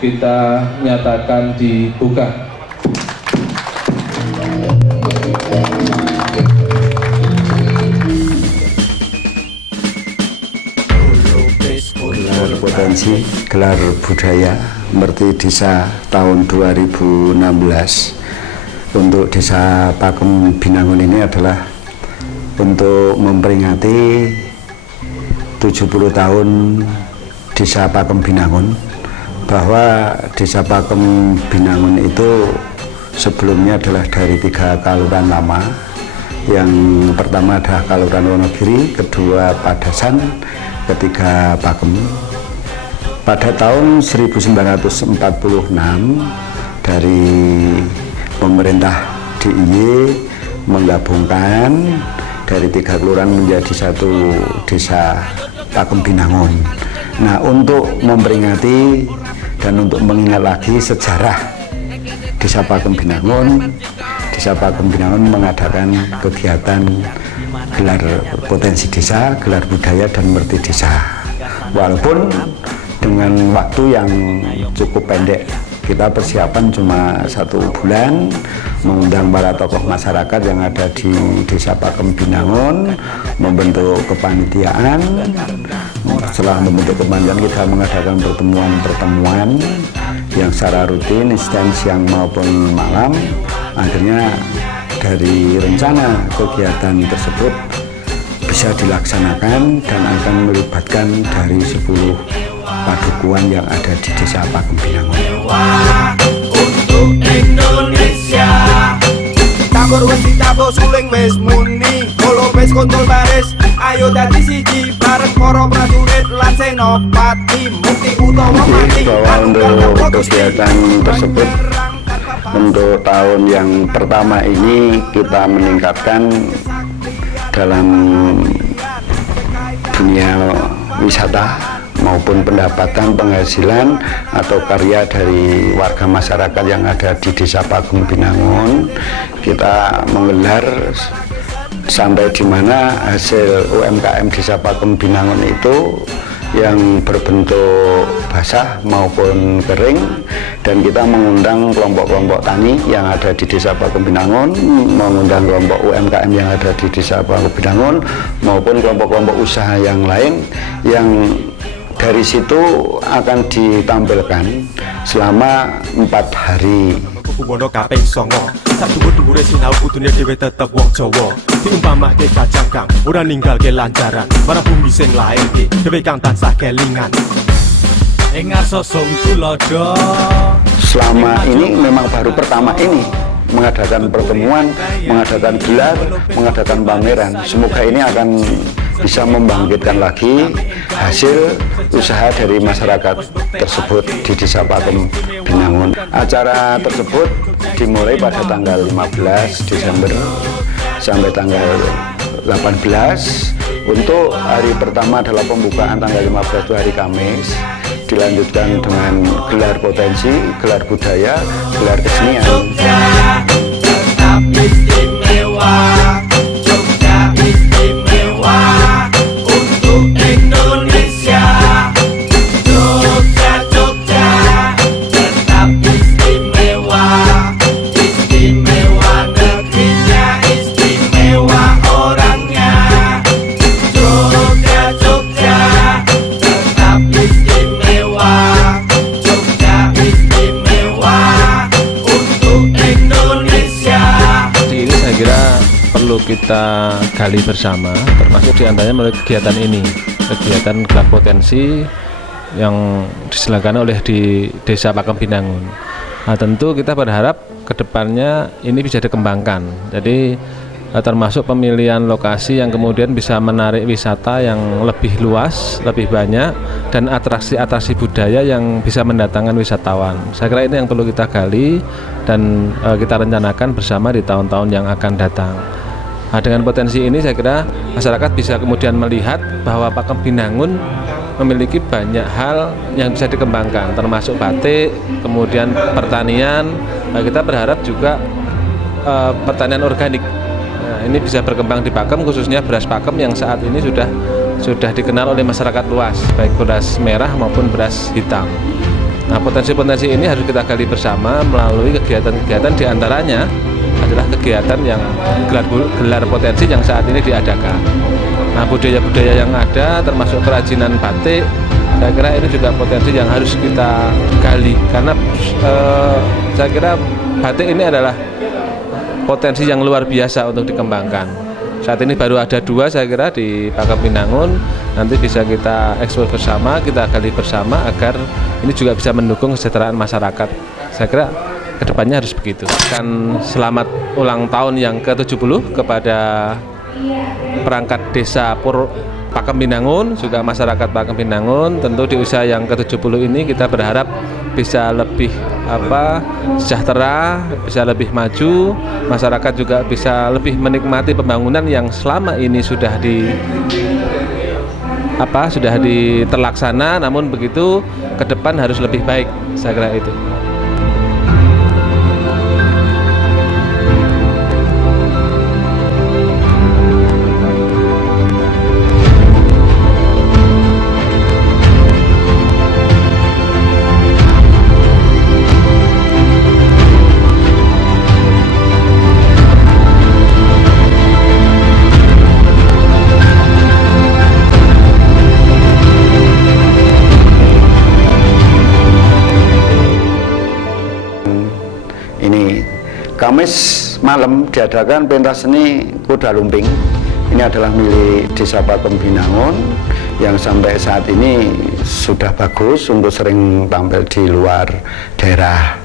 kita nyatakan dibuka. Gelar potensi, gelar budaya Merti Desa tahun 2016 untuk Desa Pakem Binangun ini adalah untuk memperingati 70 tahun Desa Pakem Binangun, bahwa Desa Pakem Binangun itu sebelumnya adalah dari 3 kalurahan lama. Yang pertama adalah Kalurahan Wonogiri, kedua Padasan, ketiga Pakem. Pada tahun 1946 dari pemerintah DIY menggabungkan dari 3 kelurahan menjadi 1 Desa Pakem Binangun. Nah, untuk memperingati dan untuk mengingat lagi sejarah Desa Pakem Binangun, Desa Pakem Binangun mengadakan kegiatan gelar potensi desa, gelar budaya, dan Merti Desa. Walaupun dengan waktu yang cukup pendek, kita persiapan cuma 1 bulan, mengundang para tokoh masyarakat yang ada di Desa Pakem Binangun, membentuk kepanitiaan. Setelah membentuk kepanitiaan, kita mengadakan pertemuan-pertemuan yang secara rutin, siang maupun malam. Akhirnya dari rencana kegiatan tersebut bisa dilaksanakan dan akan melibatkan dari 10 padukuhan yang ada di Desa Pakem Binangun. Untuk Indonesia, tabur wis ditabur suling wis muni, kolo wis kontrol baris, ayo dadi siji bareng para prajurit lan senopati, mukti utawa mati. Bahwa untuk kegiatan tersebut, untuk tahun yang pertama ini kita meningkatkan dalam dunia wisata maupun pendapatan, penghasilan atau karya dari warga masyarakat yang ada di Desa Pakem Binangun. Kita menggelar sampai di mana hasil UMKM Desa Pakem Binangun itu yang berbentuk basah maupun kering, dan kita mengundang kelompok-kelompok tani yang ada di Desa Pakem Binangun, mengundang kelompok UMKM yang ada di Desa Pakem Binangun maupun kelompok-kelompok usaha yang lain, yang dari situ akan ditampilkan selama 4 hari. Kubono kaping 9 sak dhuwur-dhuwure sinau kudune dhewe tetep wong Jawa, diumpamake kacang kang ora ninggalke lancaran marang bumi sing lairke dhewe kang tansah kelingan ing ngarsa tulodo. Selama ini memang baru pertama ini mengadakan pertemuan, mengadakan gelar, mengadakan pameran. Semoga ini akan bisa membangkitkan lagi hasil usaha dari masyarakat tersebut di Desa Pakem Binangun. Acara tersebut dimulai pada tanggal 15 Desember sampai tanggal 18. Untuk hari pertama adalah pembukaan tanggal 15 itu hari Kamis, dilanjutkan dengan gelar potensi, gelar budaya, gelar kesenian. Tetap istimewa, Jogja istimewa untuk Indonesia. Jogja, Jogja tetap istimewa, istimewa negerinya, istimewa orangnya. Jogja, Jogja tetap istimewa, Jogja istimewa untuk Indonesia. Ini saya kira perlu kita gali bersama, termasuk diantaranya melalui kegiatan ini, kegiatan gelar potensi yang diselenggarakan oleh di Desa Pakem Binangun. Nah, tentu kita berharap kedepannya ini bisa dikembangkan. Jadi termasuk pemilihan lokasi yang kemudian bisa menarik wisata yang lebih luas, lebih banyak, dan atraksi-atraksi budaya yang bisa mendatangkan wisatawan. Saya kira ini yang perlu kita gali dan kita rencanakan bersama di tahun-tahun yang akan datang. Nah, dengan potensi ini saya kira masyarakat bisa kemudian melihat bahwa Pakem Binangun memiliki banyak hal yang bisa dikembangkan, termasuk batik, kemudian pertanian. Nah, kita berharap juga pertanian organik. Nah, ini bisa berkembang di Pakem, khususnya beras Pakem yang saat ini sudah dikenal oleh masyarakat luas, baik beras merah maupun beras hitam. Nah, potensi-potensi ini harus kita gali bersama melalui kegiatan-kegiatan, diantaranya adalah kegiatan yang gelar potensi yang saat ini diadakan. Nah, budaya-budaya yang ada termasuk kerajinan batik, saya kira ini juga potensi yang harus kita gali, karena saya kira batik ini adalah potensi yang luar biasa untuk dikembangkan. Saat ini baru ada 2 saya kira di Pakembinangun, nanti bisa kita ekspor bersama, kita gali bersama agar ini juga bisa mendukung kesejahteraan masyarakat. Saya kira kedepannya harus begitu. Dan selamat ulang tahun yang ke-70 kepada perangkat desa Pakembinangun, juga masyarakat Pakembinangun. Tentu di usia yang ke-70 ini kita berharap bisa lebih sejahtera, bisa lebih maju, masyarakat juga bisa lebih menikmati pembangunan yang selama ini sudah terlaksana, namun begitu ke depan harus lebih baik, saya kira itu. Kamis malam diadakan pentas seni kuda lumping. Ini adalah milik Desa Pakembinangun yang sampai saat ini sudah bagus untuk sering tampil di luar daerah.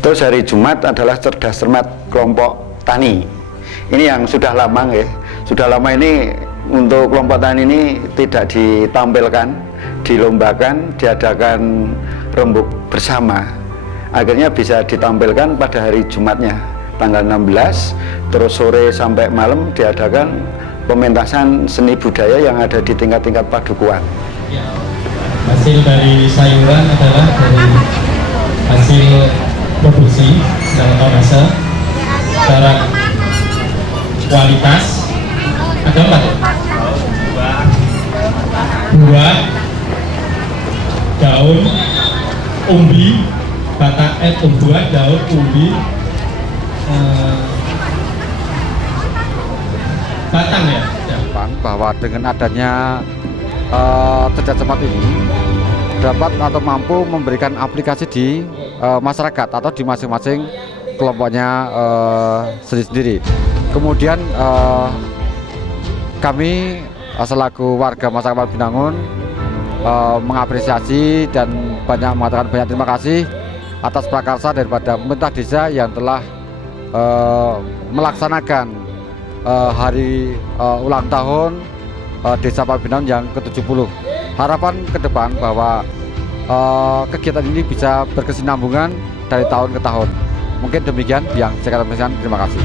Terus hari Jumat adalah cerdas cermat kelompok tani. Ini yang sudah lama ya. Sudah lama ini untuk kelompok tani ini tidak ditampilkan, dilombakan, diadakan rembuk bersama. Akhirnya bisa ditampilkan pada hari Jumatnya tanggal 16, terus sore sampai malam diadakan pementasan seni budaya yang ada di tingkat-tingkat padukuan. Ya, hasil dari sayuran adalah dari hasil produksi secara torase, secara kualitas ada 4 buah, daun, umbi, batang buah, daun, umbi, batang ya. Bahwa dengan adanya cerdas cermat ini dapat atau mampu memberikan aplikasi di masyarakat atau di masing-masing kelompoknya sendiri-sendiri. Kemudian kami selaku warga masyarakat Pakembinangun mengapresiasi dan mengatakan banyak terima kasih atas prakarsa daripada pemerintah desa yang telah melaksanakan hari ulang tahun Desa Pakembinangun yang ke-70. Harapan ke depan bahwa kegiatan ini bisa berkesinambungan dari tahun ke tahun. Mungkin demikian yang saya katakan. Terima kasih.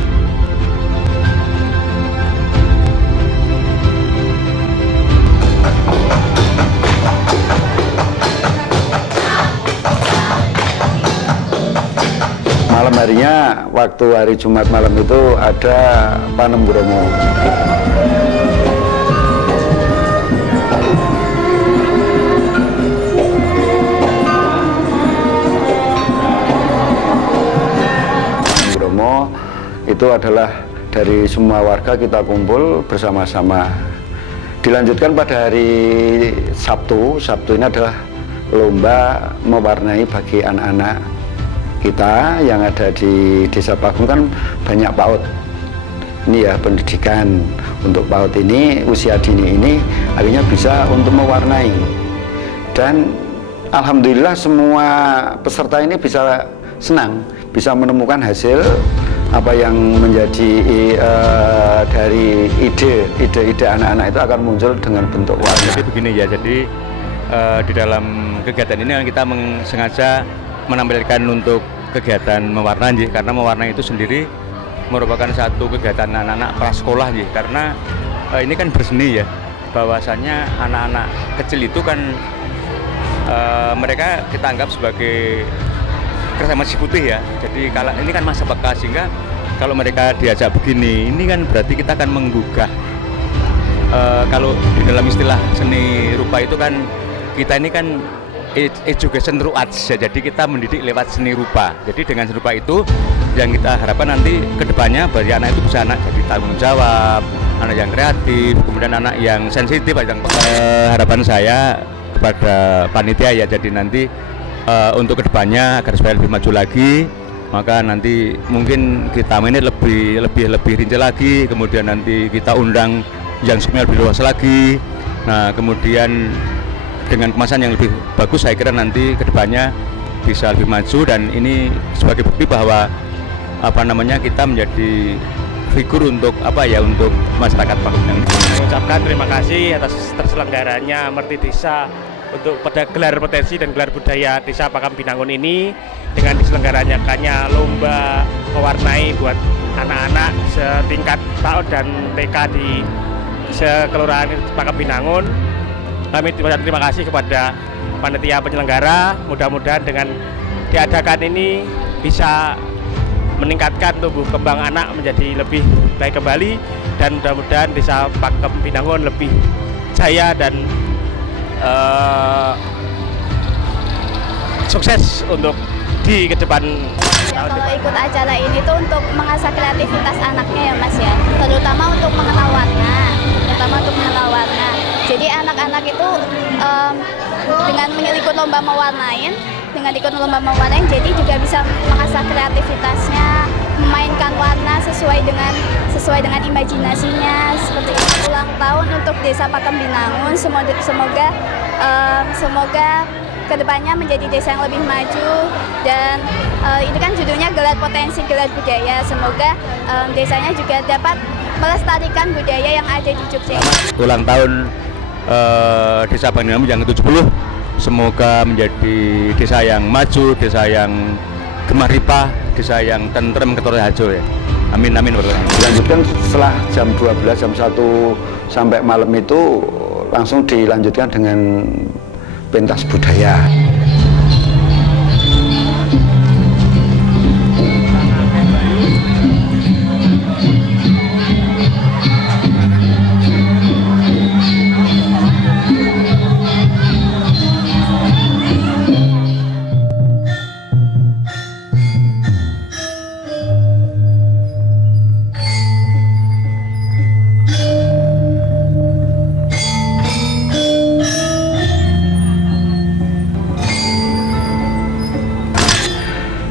Malam harinya, waktu hari Jumat malam itu ada panem bromo. Bromo itu adalah dari semua warga kita kumpul bersama-sama. Dilanjutkan pada hari Sabtu. Sabtu ini adalah lomba mewarnai bagi anak-anak kita yang ada di Desa Pakembinangun. Kan banyak PAUD ini ya, pendidikan untuk PAUD ini usia dini ini akhirnya bisa untuk mewarnai, dan alhamdulillah semua peserta ini bisa senang, bisa menemukan hasil apa yang menjadi dari ide anak-anak itu akan muncul dengan bentuk warna. Jadi begini ya, jadi di dalam kegiatan ini kita sengaja menampilkan untuk kegiatan mewarnai, karena mewarnai itu sendiri merupakan satu kegiatan anak-anak prasekolah, karena ini kan berseni ya, bahwasannya anak-anak kecil itu kan mereka kita anggap sebagai kerasa masih putih ya, jadi kalau ini kan masa bekas, sehingga kalau mereka diajak begini, ini kan berarti kita akan menggugah kalau di dalam istilah seni rupa itu kan kita ini kan education through arts ya. Jadi kita mendidik lewat seni rupa. Jadi dengan seni rupa itu yang kita harapkan nanti kedepannya bagi anak itu bisa anak jadi tanggung jawab, anak yang kreatif, kemudian anak yang sensitif. Harapan saya kepada panitia ya, jadi nanti untuk kedepannya agar supaya lebih maju lagi, maka nanti mungkin kita ini lebih rinci lagi, kemudian nanti kita undang yang sebenarnya lebih luas lagi. Nah kemudian dengan kemasan yang lebih bagus, saya kira nanti kedepannya bisa lebih maju, dan ini sebagai bukti bahwa kita menjadi figur untuk untuk masyarakat Pakem Binangun. Mengucapkan terima kasih atas terselenggaranya Merti Desa untuk pada gelar potensi dan gelar budaya Desa Pakem Binangun ini, dengan diselenggaranya lomba mewarnai buat anak-anak setingkat PAUD dan TK di Kelurahan Pakem Binangun. Kami terima kasih kepada panitia penyelenggara. Mudah-mudahan dengan diadakan ini bisa meningkatkan tumbuh kembang anak menjadi lebih baik kembali, dan mudah-mudahan Desa Pakem Binangun lebih jaya dan sukses untuk di ke depan. Kalau ikut acara ini tuh untuk mengasah kreativitas anaknya ya Mas ya, terutama untuk mengenal warna, Jadi anak-anak itu dengan ikut lomba mewarnain, jadi juga bisa mengasah kreativitasnya, memainkan warna sesuai dengan imajinasinya seperti itu. Ulang tahun untuk Desa Pakem Binangun, semoga kedepannya menjadi desa yang lebih maju, dan ini kan judulnya gelar potensi gelar budaya. Semoga desanya juga dapat melestarikan budaya yang ada di Jogja. Ulang tahun Desa Pakem Binangun yang ke-70, semoga menjadi desa yang maju, desa yang gemar ripah, desa yang tentrem ketara hajo ya. Amin amin. Dilanjutkan setelah jam 12, jam 1 sampai malam itu langsung dilanjutkan dengan pentas budaya.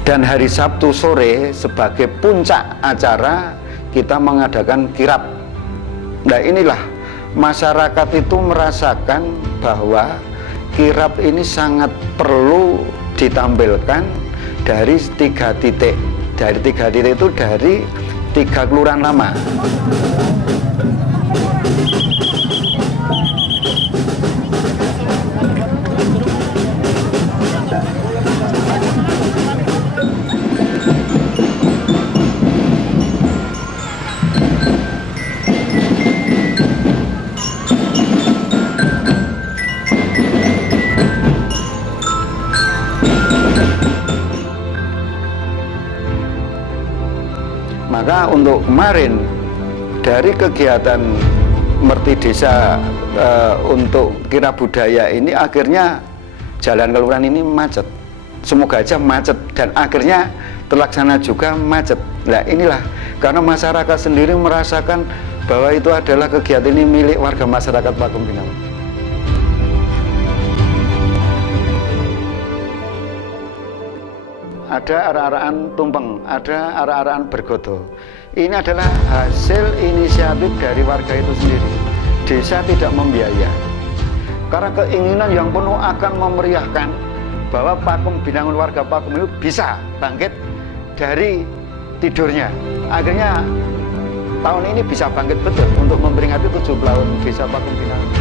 Dan hari Sabtu sore sebagai puncak acara kita mengadakan kirap. Nah inilah masyarakat itu merasakan bahwa kirap ini sangat perlu ditampilkan dari 3 titik. Dari 3 titik itu dari 3 kelurahan lama. Maka untuk kemarin dari kegiatan Merti Desa untuk kirap budaya ini akhirnya jalan kelurahan ini macet. Semoga aja macet dan akhirnya terlaksana juga macet. Nah inilah karena masyarakat sendiri merasakan bahwa itu adalah kegiatan ini milik warga masyarakat Pakem Binangun. Ada arah-arahan tumpeng, ada arah-arahan bergodo. Ini adalah hasil inisiatif dari warga itu sendiri. Desa tidak membiayai, karena keinginan yang penuh akan memeriahkan bahwa Pakem Binangun, warga Pakem itu bisa bangkit dari tidurnya. Akhirnya tahun ini bisa bangkit betul untuk memperingati 70 tahun Desa Pakem Binangun.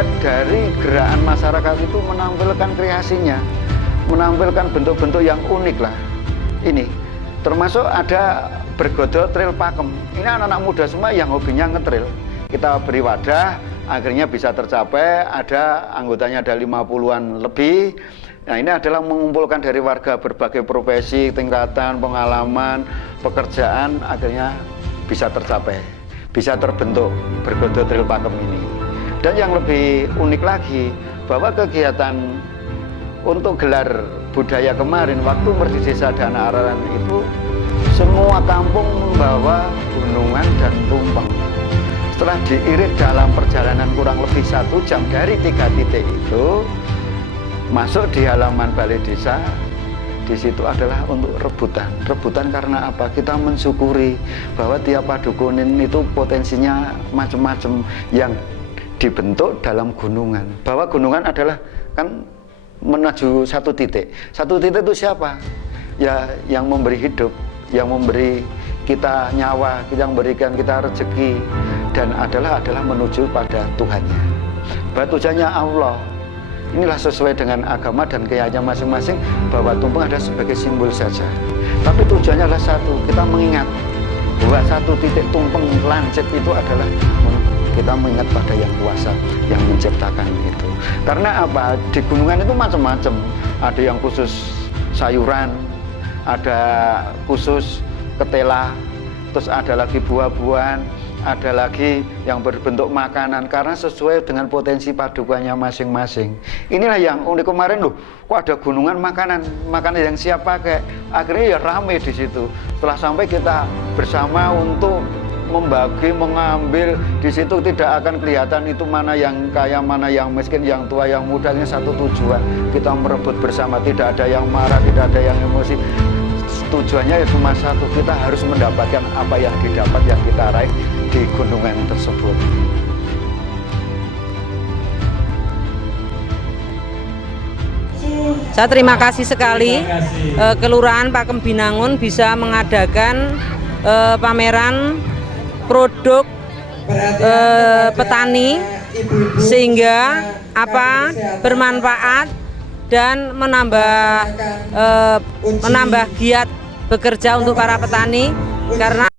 lihat dari gerakan masyarakat itu menampilkan kreasinya, menampilkan bentuk-bentuk yang unik lah. Ini termasuk ada bergodol trail pakem. Ini anak-anak muda semua yang hobinya ngetrail. Kita beri wadah, akhirnya bisa tercapai. Ada anggotanya ada 50-an lebih. Nah, ini adalah mengumpulkan dari warga berbagai profesi, tingkatan, pengalaman, pekerjaan, akhirnya bisa tercapai, bisa terbentuk bergodol trail pakem ini. Dan yang lebih unik lagi, bahwa kegiatan untuk gelar budaya kemarin waktu Merdi Desa Dana Araran itu semua kampung membawa gunungan dan tumpeng. Setelah diirit dalam perjalanan kurang lebih 1 jam dari 3 titik itu, masuk di halaman balai desa. Di situ adalah untuk rebutan. Rebutan karena apa? Kita mensyukuri bahwa tiap padukunin itu potensinya macam-macam yang dibentuk dalam gunungan. Bahwa gunungan adalah kan menuju 1 titik. 1 titik itu siapa? Ya yang memberi hidup, yang memberi kita nyawa, yang memberikan kita rezeki, dan adalah menuju pada Tuhannya. Bahwa tujuannya Allah. Inilah sesuai dengan agama dan keyakinan masing-masing, bahwa tumpeng ada sebagai simbol saja. Tapi tujuannya adalah satu, kita mengingat bahwa 1 titik tumpeng lancip itu adalah kita mengingat pada yang kuasa, yang menciptakan itu. Karena apa? Di gunungan itu macam-macam. Ada yang khusus sayuran, ada khusus ketela, terus ada lagi buah-buahan, ada lagi yang berbentuk makanan, karena sesuai dengan potensi padukannya masing-masing. Inilah yang unik kemarin loh, kok ada gunungan makanan yang siap pakai. Akhirnya ya rame di situ. Setelah sampai kita bersama untuk membagi, mengambil, di situ tidak akan kelihatan itu mana yang kaya, mana yang miskin, yang tua, yang muda. Ini satu tujuan, kita merebut bersama, tidak ada yang marah, tidak ada yang emosi. Tujuannya ya cuma satu, kita harus mendapatkan apa yang didapat, yang kita raih di gunungan tersebut. Saya terima kasih sekali Kelurahan Pakem Binangun bisa mengadakan pameran produk petani sehingga bermanfaat dan menambah giat bekerja untuk para petani, karena